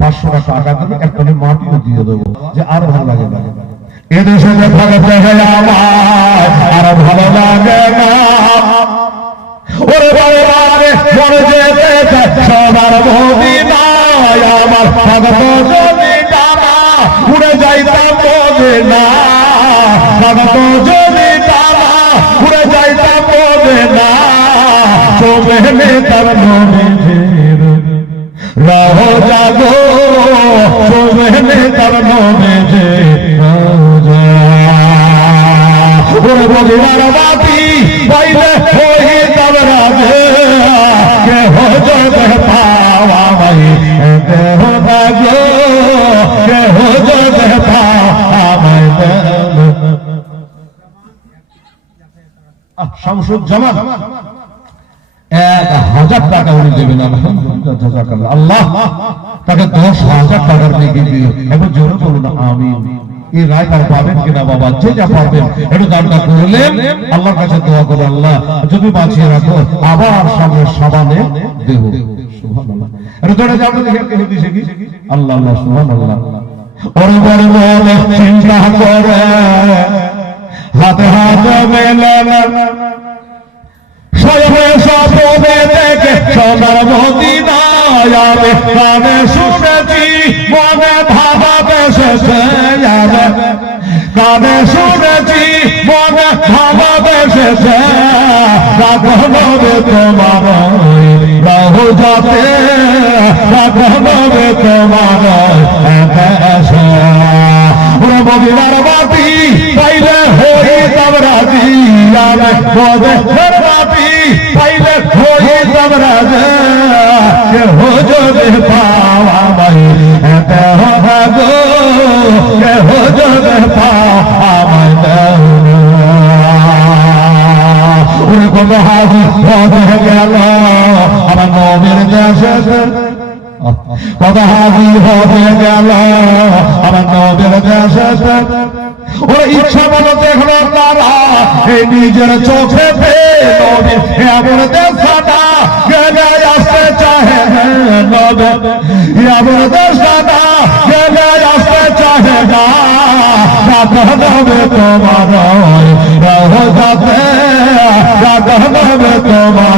500 টাকা দিয়ে একটা মাটিও দিয়ে দেবো, যে আর ভালো লাগে না। এদেশে ভালো লাগে আমার, আর ভালো লাগে না। ওরে বাবারে মনে যেতে চায় সবার মদিনায়, আমার স্বাগত যদি টানা উড়ে যাইতাম মদিনা, স্বাগত যদি টানা উড়ে যাইতাম মদিনা। চোখে তার নবীর রাহ জাগো, চোখে তার নবীর ওরে মদিনার বাতি বাইরে হয়ে যাবে রাজে, কে হজে পাওয়া ভাই দেহ লাগো, কে হজে পাওয়া ভাই শামসুজ্জামান 1000 টাকা উনি দেবেন। আলহামদুলিল্লাহ, আল্লাহ তাকে 10,000 টাকার দিকে দিও। এখন জোরে বলুন আমিন। এই রায় তার পাবেন কিনা বাবা, যে যা পাবেন একটু দানটা করলেন, আল্লাহর কাছে দোয়া করে আল্লাহ যদি বাঁচিয়ে রাখো আবার সামনে সাবানে দেব। সুবহানাল্লাহ, এটা জোরে যাবে দেখে কে দিছে কি আল্লাহ আল্লাহ সুবহানাল্লাহ। ওরে বড় বড় চিন্তা করে হাতে হাতে মেলান, সবে স্বপ্নে দেখে সোনার মদিনায় যাবে, কানে শুনেছি মনে ভাবা বেসেছে যাবে, কানে শুনেছি মনে ভাবা বেসেছে। রাখবে তোমার রাহু যাতে, রাখবে তোমার ওরা মদিনার বাতি পাইলে হই তব রাজি, আমি মদের বাতি পাইলে হই তব রাজা, কে হো যদি পাওয়া ভাই দেহ ভাগো, কে হো যদি পাওয়া ভাই দেহ। ওরে কত হাজি হয়ে গেল আমার নবীর দেশে, কত হাজি হয়ে গেল আমার নবীর দেশে। ওরে ইচ্ছা মতো দেখলো তারা এই নিজের চোখে নবীর এমন দেশটা গেলে আসতে চাহে নবী, এমন দেশটা গেলে আসতে চাহে না। রাখবে তোমার রাহ যাতে, রাখবে তোমার